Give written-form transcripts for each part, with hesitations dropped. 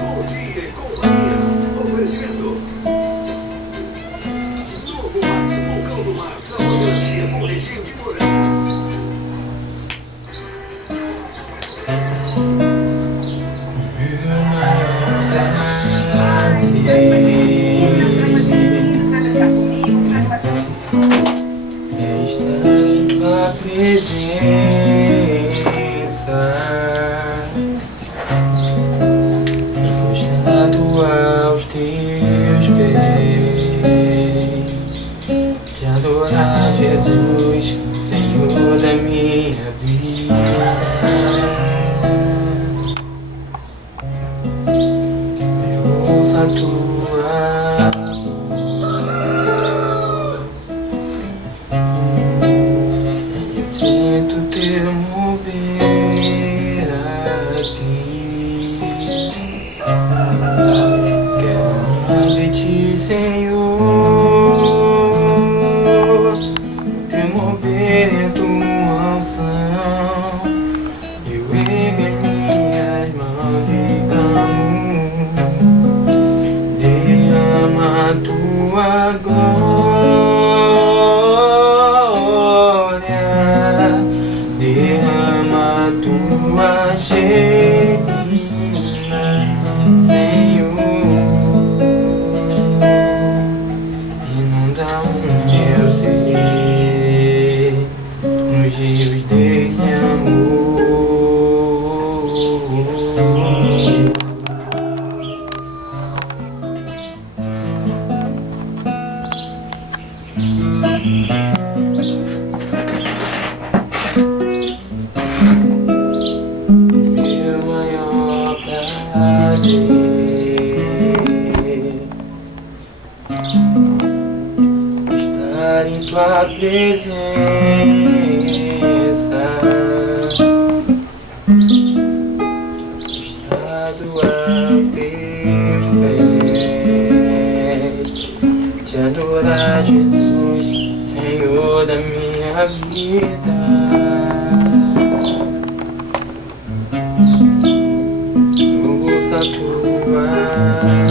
Bom dia, companhia. Oferecimento. Novo Max Vulcão do Mar. Salva garantia com regime de morango. Tua presença, prostrado aos teus pés, te adorar, Jesus, Senhor da minha vida. Eu ouço a tua sinto teu mover aqui. Quero mais de ti, Senhor. Teu mover é tua unção. Eu ergo as minhas mãos e clamo. Derrama a tua glória. Derrama a tua Shekinah, Senhor. Inunda o meu ser nos rios desse amor. Meu maior prazer estar em tua presença, prostrado aos teus pés, te adorar, Jesus, Senhor da minha vida. Ouça a tua voz,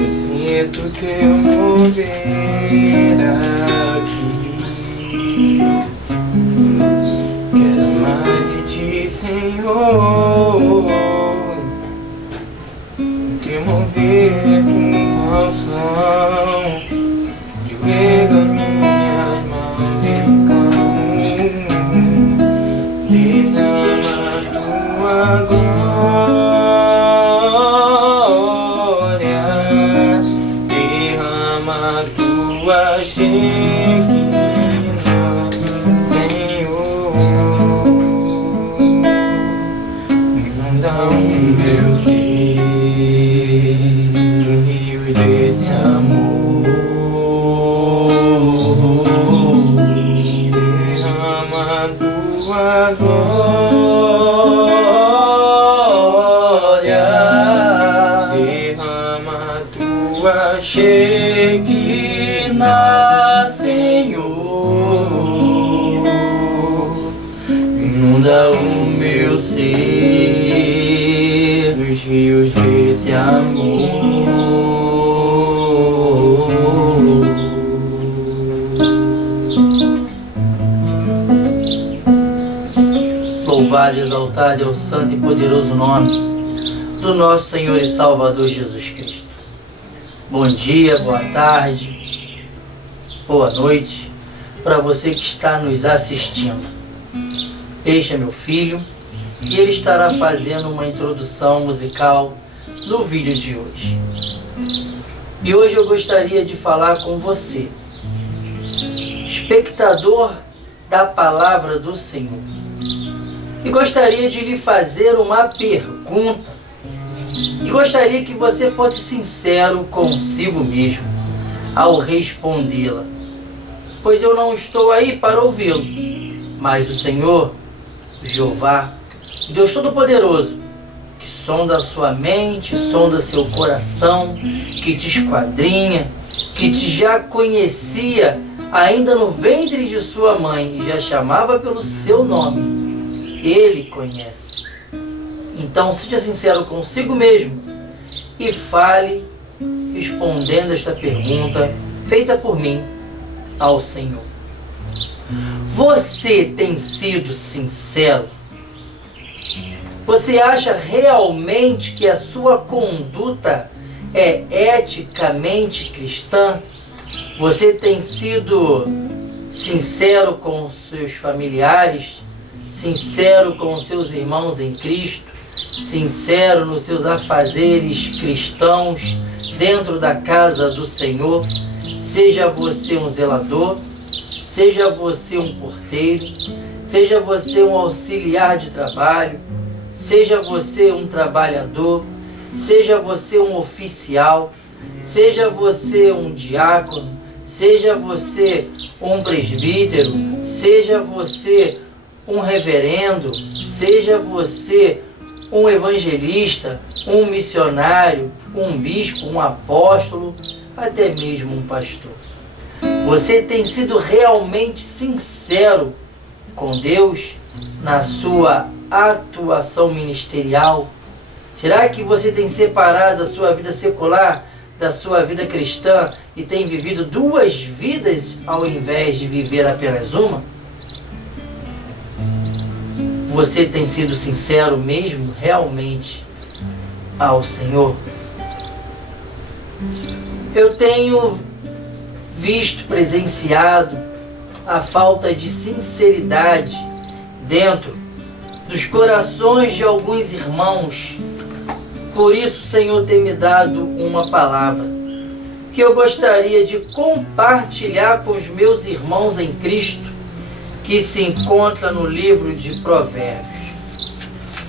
eu sinto teu mover aqui. Quero mais de ti, Senhor. Teu mover é tua unção. Eu ergo as minhas mãos e clamo. Derrama a tua glória. Derrama a tua Shekinah, Senhor. Inunda o meu ser no rio desse amor. Derrama a tua glória. Derrama a tua Shekinah, Senhor. Inunda o meu ser nos rios desse amor. Louvado e exaltado é o santo e poderoso nome do nosso Senhor e Salvador Jesus Cristo. Bom dia, boa tarde, boa noite para você que está nos assistindo. Este é meu filho e ele estará fazendo uma introdução musical no vídeo de hoje. E hoje eu gostaria de falar com você, espectador da palavra do Senhor. E gostaria de lhe fazer uma pergunta. E gostaria que você fosse sincero consigo mesmo ao respondê-la. Pois eu não estou aí para ouvi-lo, mas o Senhor, Jeová, Deus Todo-Poderoso, que sonda a sua mente, sonda seu coração, que te esquadrinha, que te já conhecia ainda no ventre de sua mãe, e já chamava pelo seu nome, Ele conhece. Então seja sincero consigo mesmo e fale respondendo esta pergunta feita por mim ao Senhor. Você tem sido sincero? Você acha realmente que a sua conduta é eticamente cristã? Você tem sido sincero com os seus familiares? Sincero com os seus irmãos em Cristo? Sincero nos seus afazeres cristãos dentro da casa do Senhor? Seja você um zelador, seja você um porteiro, seja você um auxiliar de trabalho, seja você um trabalhador, seja você um oficial, seja você um diácono, seja você um presbítero, seja você um reverendo, seja você um evangelista, um missionário, um bispo, um apóstolo, até mesmo um pastor. Você tem sido realmente sincero com Deus na sua atuação ministerial? Será que você tem separado a sua vida secular da sua vida cristã e tem vivido duas vidas ao invés de viver apenas uma? Você tem sido sincero mesmo, realmente, ao Senhor? Eu tenho visto, presenciado a falta de sinceridade dentro dos corações de alguns irmãos. Por isso o Senhor tem me dado uma palavra que eu gostaria de compartilhar com os meus irmãos em Cristo, que se encontra no livro de Provérbios.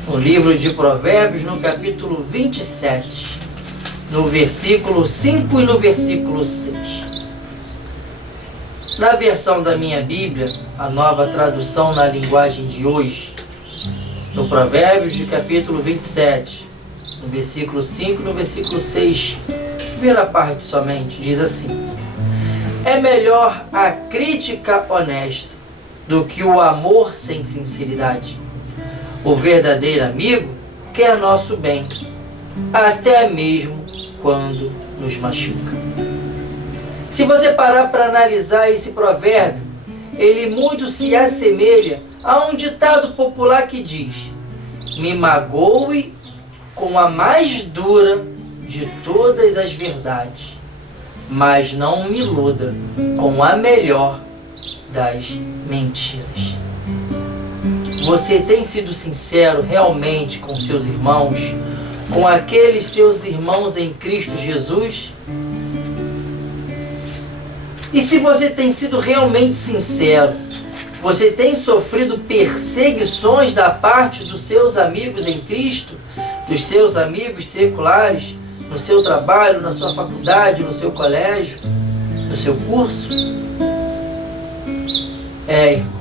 No livro de Provérbios, no capítulo 27, no versículo 5 e no versículo 6. Na versão da minha Bíblia, a Nova Tradução na linguagem de hoje, no Provérbios de capítulo 27, no versículo 5 e no versículo 6, primeira parte somente, diz assim: é melhor a crítica honesta do que o amor sem sinceridade. O verdadeiro amigo quer nosso bem, até mesmo quando nos machuca. Se você parar para analisar esse provérbio, ele muito se assemelha a um ditado popular que diz: me magoe com a mais dura de todas as verdades, mas não me iluda com a melhor das mentiras. Você tem sido sincero realmente com seus irmãos, com aqueles seus irmãos em Cristo Jesus? E se você tem sido realmente sincero, você tem sofrido perseguições da parte dos seus amigos em Cristo, dos seus amigos seculares, no seu trabalho, na sua faculdade, no seu colégio, no seu curso? Irmãos,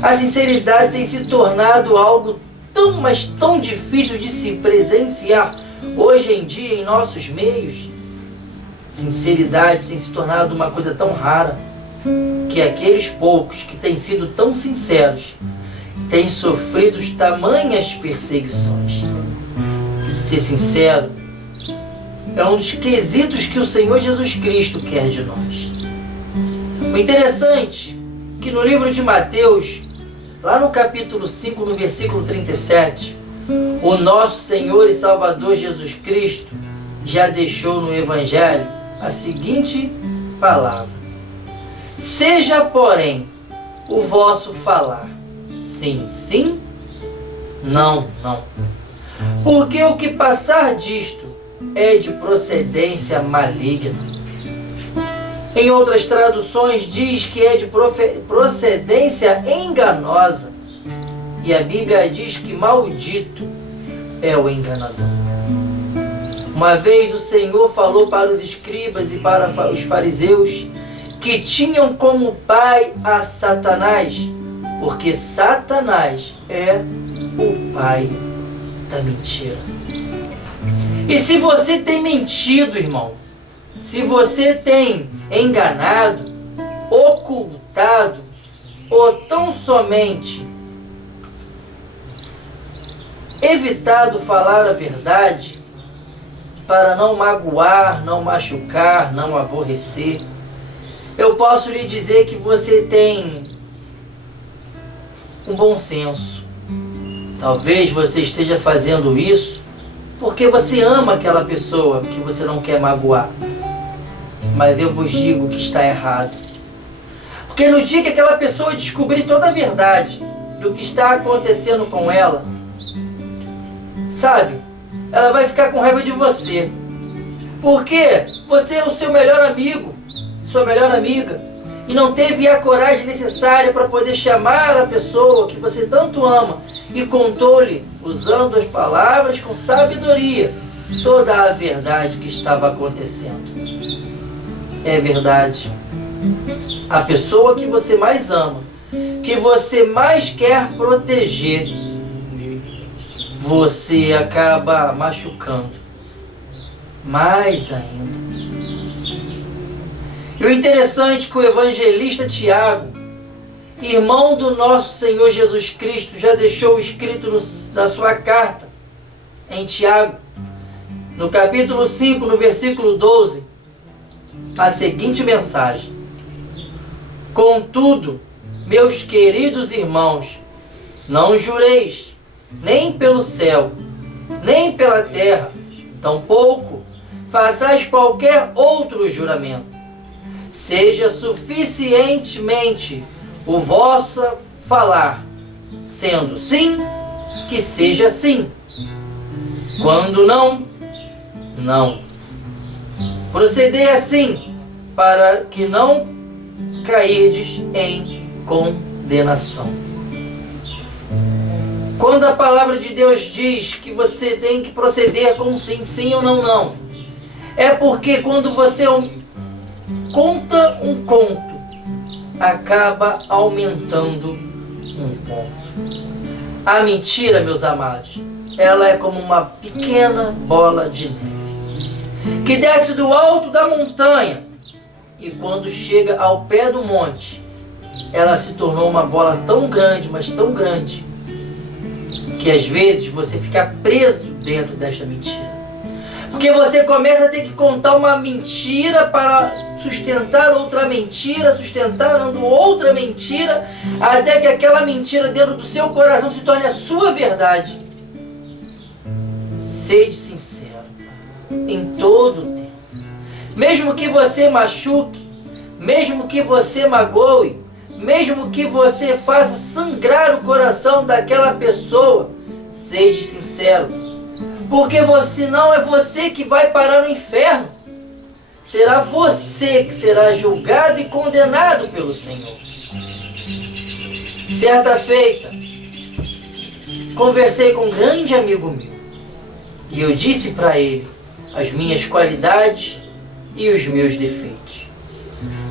a sinceridade tem se tornado algo tão, mas tão difícil de se presenciar hoje em dia em nossos meios. Sinceridade tem se tornado uma coisa tão rara que aqueles poucos que têm sido tão sinceros têm sofrido tamanhas perseguições. Ser sincero é um dos quesitos que o Senhor Jesus Cristo quer de nós. O interessante é que no livro de Mateus, lá no capítulo 5, no versículo 37, o nosso Senhor e Salvador Jesus Cristo já deixou no Evangelho a seguinte palavra: seja, porém, o vosso falar sim, sim, não, não, porque o que passar disto é de procedência maligna. Em outras traduções diz que é de procedência enganosa. E a Bíblia diz que maldito é o enganador. Uma vez o Senhor falou para os escribas e para os fariseus que tinham como pai a Satanás, porque Satanás é o pai da mentira. E se você tem mentido, irmão, se você tem enganado, ocultado ou tão somente evitado falar a verdade para não magoar, não machucar, não aborrecer, eu posso lhe dizer que você tem um bom senso. Talvez você esteja fazendo isso porque você ama aquela pessoa que você não quer magoar. Mas eu vos digo que está errado. Porque no dia que aquela pessoa descobrir toda a verdade do que está acontecendo com ela, sabe, ela vai ficar com raiva de você. Porque você é o seu melhor amigo, sua melhor amiga, e não teve a coragem necessária para poder chamar a pessoa que você tanto ama e contou-lhe, usando as palavras com sabedoria, toda a verdade que estava acontecendo. É verdade. A pessoa que você mais ama, que você mais quer proteger, você acaba machucando mais ainda. E o interessante é que o evangelista Tiago, irmão do nosso Senhor Jesus Cristo, já deixou escrito na sua carta, em Tiago, no capítulo 5, no versículo 12, a seguinte mensagem: contudo, meus queridos irmãos, não jureis, nem pelo céu, nem pela terra, tampouco façais qualquer outro juramento. Seja suficientemente o vosso falar, sendo sim, que seja sim. Quando não, não. Procedei assim, para que não cairdes em condenação. Quando a palavra de Deus diz que você tem que proceder com sim, sim ou não, não, é porque quando você conta um conto, acaba aumentando um ponto. A mentira, meus amados, ela é como uma pequena bola de neve, que desce do alto da montanha e quando chega ao pé do monte, ela se tornou uma bola tão grande, mas tão grande, que às vezes você fica preso dentro desta mentira. Porque você começa a ter que contar uma mentira para sustentar outra mentira, sustentando outra mentira, até que aquela mentira dentro do seu coração se torne a sua verdade. Sede sincero em todo o tempo. Mesmo que você machuque, mesmo que você magoe, mesmo que você faça sangrar o coração daquela pessoa, seja sincero. Porque você não é você que vai parar no inferno. Será você que será julgado e condenado pelo Senhor. Certa feita, conversei com um grande amigo meu. E eu disse para ele as minhas qualidades e os meus defeitos.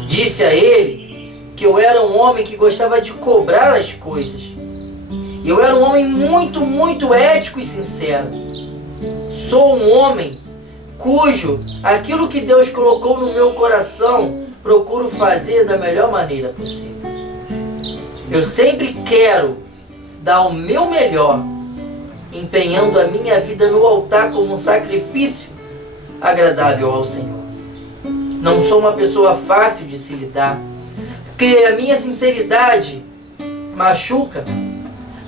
Disse a ele que eu era um homem que gostava de cobrar as coisas. Eu era um homem muito ético e sincero. Sou um homem cujo aquilo que Deus colocou no meu coração, procuro fazer da melhor maneira possível. Eu sempre quero dar o meu melhor, empenhando a minha vida no altar como um sacrifício agradável ao Senhor. Não sou uma pessoa fácil de se lidar, porque a minha sinceridade machuca,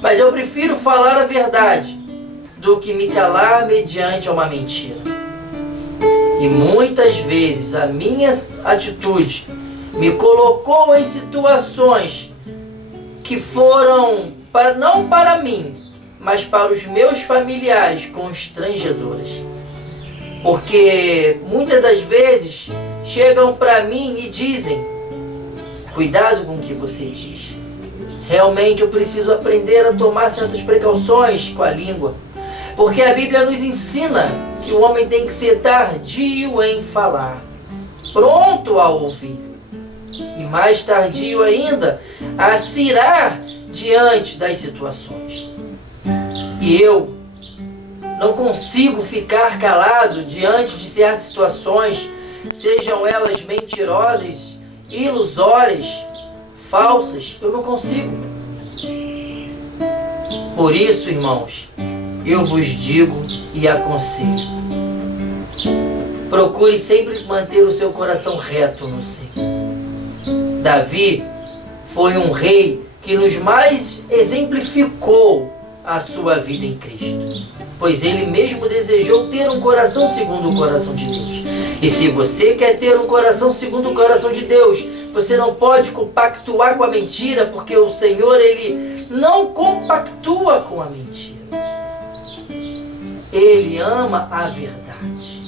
mas eu prefiro falar a verdade do que me calar mediante uma mentira. E muitas vezes a minha atitude me colocou em situações que foram, não para mim, mas para os meus familiares, constrangedoras. Porque muitas das vezes chegam para mim e dizem: cuidado com o que você diz. Realmente eu preciso aprender a tomar certas precauções com a língua. Porque a Bíblia nos ensina que o homem tem que ser tardio em falar, pronto a ouvir, e mais tardio ainda a se irar diante das situações. E eu não consigo ficar calado diante de certas situações, sejam elas mentirosas ilusórias, falsas, eu não consigo. Por isso, irmãos, eu vos digo e aconselho: procure sempre manter o seu coração reto no Senhor. Davi foi um rei que nos mais exemplificou a sua vida em Cristo, pois ele mesmo desejou ter um coração segundo o coração de Deus. E se você quer ter um coração segundo o coração de Deus, você não pode compactuar com a mentira, porque o Senhor, Ele não compactua com a mentira. Ele ama a verdade.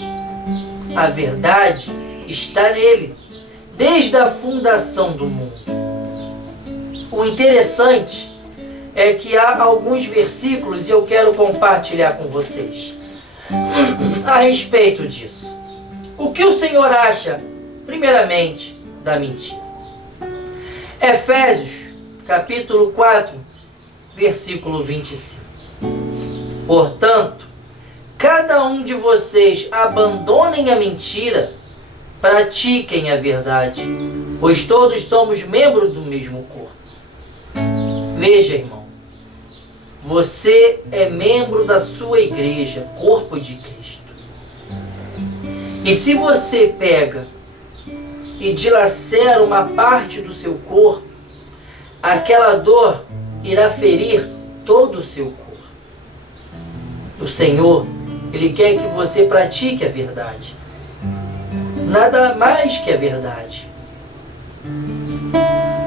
A verdade está nele, desde a fundação do mundo. O interessante é que há alguns versículos e eu quero compartilhar com vocês a respeito disso. O que o Senhor acha, primeiramente, da mentira? Efésios, capítulo 4, versículo 25. Portanto, cada um de vocês abandonem a mentira, pratiquem a verdade, pois todos somos membros do mesmo corpo. Veja, irmão, você é membro da sua igreja, corpo de Cristo. E se você pega e dilacera uma parte do seu corpo, aquela dor irá ferir todo o seu corpo. O Senhor, Ele quer que você pratique a verdade. Nada mais que a verdade.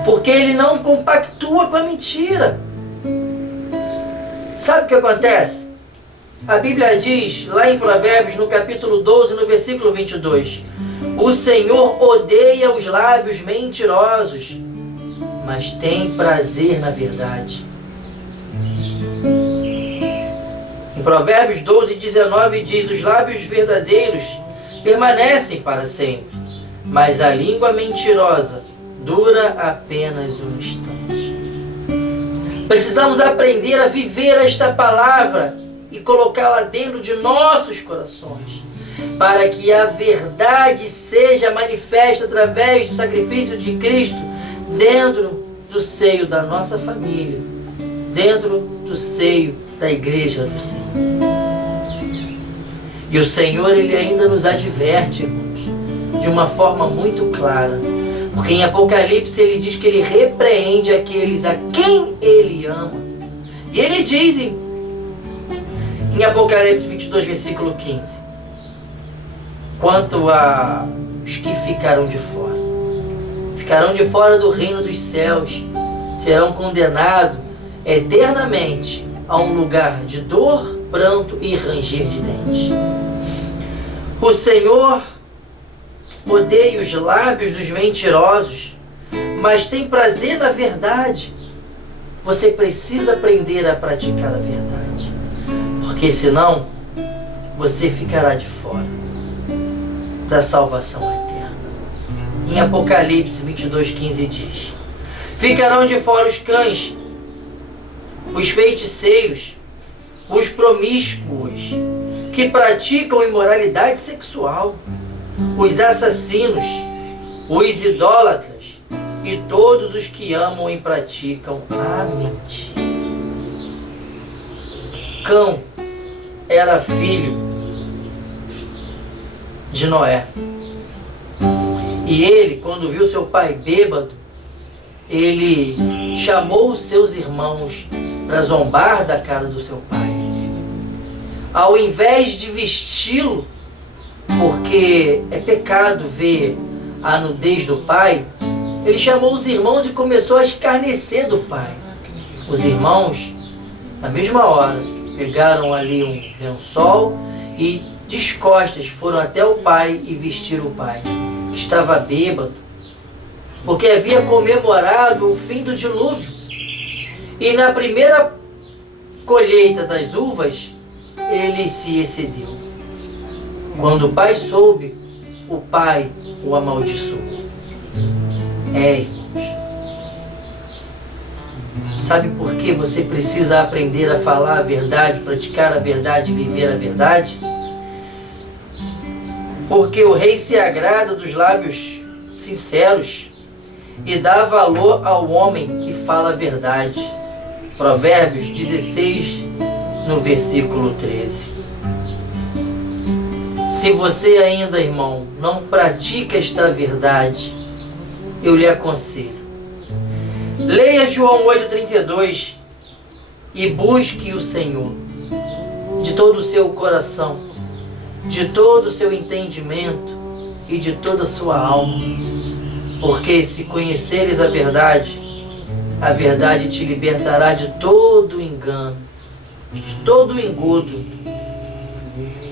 Porque Ele não compactua com a mentira. Sabe o que acontece? A Bíblia diz, lá em Provérbios, no capítulo 12, no versículo 22, o Senhor odeia os lábios mentirosos, mas tem prazer na verdade. Em Provérbios 12, 19 diz, os lábios verdadeiros permanecem para sempre, mas a língua mentirosa dura apenas um instante. Precisamos aprender a viver esta palavra e colocá-la dentro de nossos corações, para que a verdade seja manifesta através do sacrifício de Cristo dentro do seio da nossa família, dentro do seio da igreja do Senhor. E o Senhor, Ele ainda nos adverte, irmãos, de uma forma muito clara, porque em Apocalipse Ele diz que Ele repreende aqueles a quem Ele ama. E Ele diz em Apocalipse 22, versículo 15, quanto a os que ficarão de fora do reino dos céus, serão condenados eternamente a um lugar de dor, pranto e ranger de dentes. O Senhor odeia os lábios dos mentirosos, mas tem prazer na verdade. Você precisa aprender a praticar a verdade, porque senão você ficará de fora da salvação eterna. Em Apocalipse 22:15 diz: ficarão de fora os cães, os feiticeiros, os promíscuos, que praticam imoralidade sexual, os assassinos, os idólatras e todos os que amam e praticam a mentira. Cão era filho de Noé. E ele, quando viu seu pai bêbado, ele chamou os seus irmãos para zombar da cara do seu pai. Ao invés de vesti-lo, porque é pecado ver a nudez do pai, ele chamou os irmãos e começou a escarnecer do pai. Os irmãos, na mesma hora, pegaram ali um lençol e, de costas, foram até o pai e vestiram o pai, que estava bêbado, porque havia comemorado o fim do dilúvio. E na primeira colheita das uvas, ele se excedeu. Quando o pai soube, o pai o amaldiçoou. Irmãos, sabe por que você precisa aprender a falar a verdade, praticar a verdade e viver a verdade? Porque o rei se agrada dos lábios sinceros, e dá valor ao homem que fala a verdade. Provérbios 16, no versículo 13. Se você ainda, irmão, não pratica esta verdade, eu lhe aconselho. Leia João 8,32 e busque o Senhor de todo o seu coração, de todo o seu entendimento e de toda a sua alma. Porque se conheceres a verdade te libertará de todo engano, de todo engodo,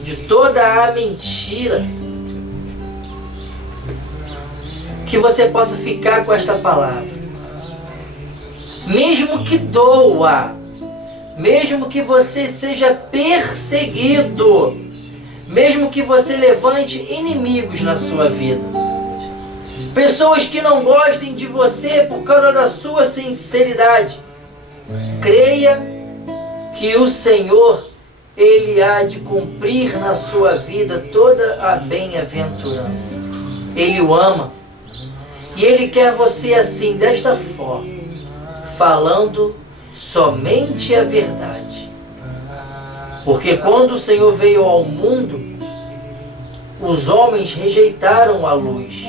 de toda a mentira. Que você possa ficar com esta palavra. Mesmo que doa, mesmo que você seja perseguido, mesmo que você levante inimigos na sua vida, pessoas que não gostem de você por causa da sua sinceridade, creia que o Senhor, Ele há de cumprir na sua vida toda a bem-aventurança. Ele o ama e Ele quer você assim, desta forma, falando somente a verdade. Porque quando o Senhor veio ao mundo, os homens rejeitaram a luz,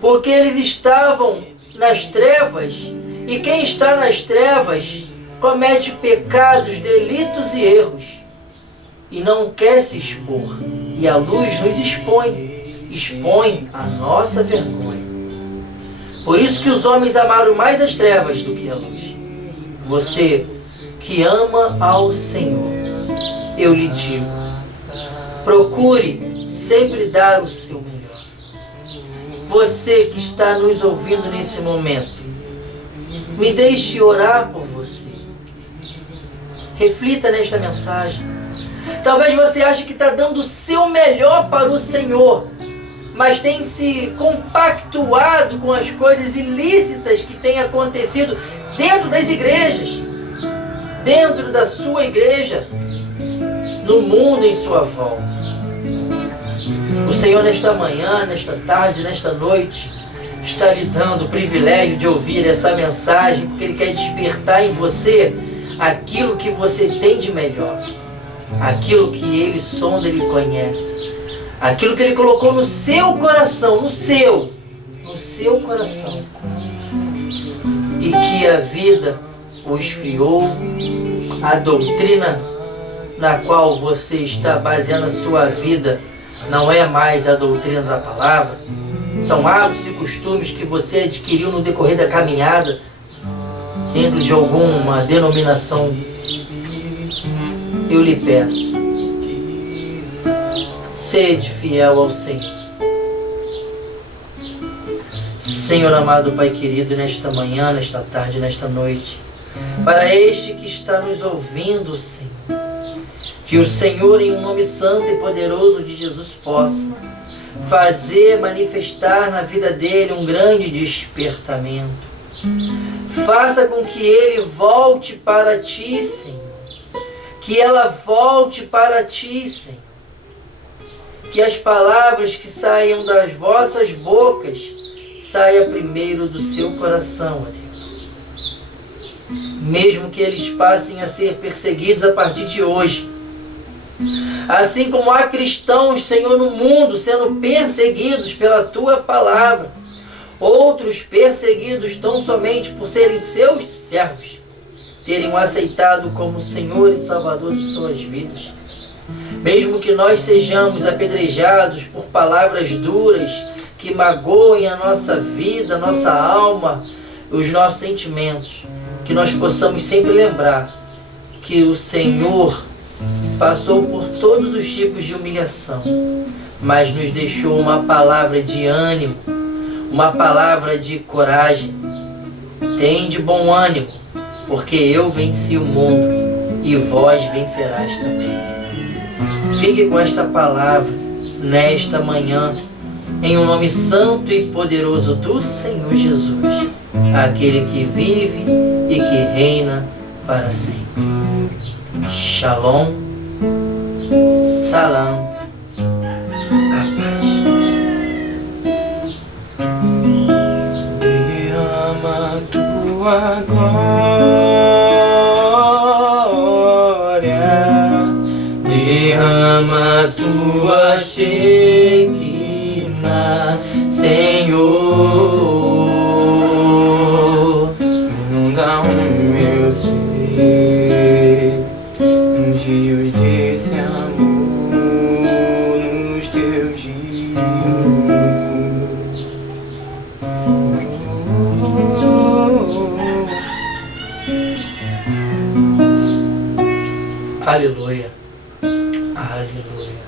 porque eles estavam nas trevas, e quem está nas trevas comete pecados, delitos e erros, e não quer se expor. E a luz nos expõe a nossa vergonha. Por isso que os homens amaram mais as trevas do que a luz. Você que ama ao Senhor, eu lhe digo, procure sempre dar o seu melhor. Você que está nos ouvindo nesse momento, me deixe orar por você. Reflita nesta mensagem. Talvez você ache que está dando o seu melhor para o Senhor, mas tem se compactuado com as coisas ilícitas que têm acontecido dentro das igrejas, dentro da sua igreja, no mundo em sua volta. O Senhor nesta manhã, nesta tarde, nesta noite, está lhe dando o privilégio de ouvir essa mensagem, porque Ele quer despertar em você aquilo que você tem de melhor, aquilo que Ele sonda, Ele conhece, aquilo que Ele colocou no seu coração, no seu coração, e que a vida o esfriou, a doutrina na qual você está baseando a sua vida não é mais a doutrina da palavra, são hábitos e costumes que você adquiriu no decorrer da caminhada dentro de alguma denominação. Eu lhe peço, sede fiel ao Senhor. Senhor amado Pai querido, nesta manhã, nesta tarde, nesta noite, para este que está nos ouvindo, Senhor, que o Senhor, em um nome santo e poderoso de Jesus, possa fazer manifestar na vida dele um grande despertamento. Faça com que ele volte para ti, Senhor. Que ela volte para ti, Senhor. Que as palavras que saiam das vossas bocas saiam primeiro do seu coração, ó Deus. Mesmo que eles passem a ser perseguidos a partir de hoje, assim como há cristãos, Senhor, no mundo sendo perseguidos pela Tua palavra, outros perseguidos tão somente por serem seus servos, terem o aceitado como Senhor e Salvador de suas vidas. Mesmo que nós sejamos apedrejados por palavras duras que magoem a nossa vida, a nossa alma, os nossos sentimentos, que nós possamos sempre lembrar que o Senhor passou por todos os tipos de humilhação, mas nos deixou uma palavra de ânimo, uma palavra de coragem. Tem de bom ânimo, porque eu venci o mundo e vós vencerás também. Fique com esta palavra nesta manhã, em um nome santo e poderoso do Senhor Jesus, aquele que vive e que reina para sempre. Shalom, salam, a paz. derrama sua Shekinah, Senhor. Inunda o meu ser, rios desse amor nos teus rios. Aleluia, aleluia.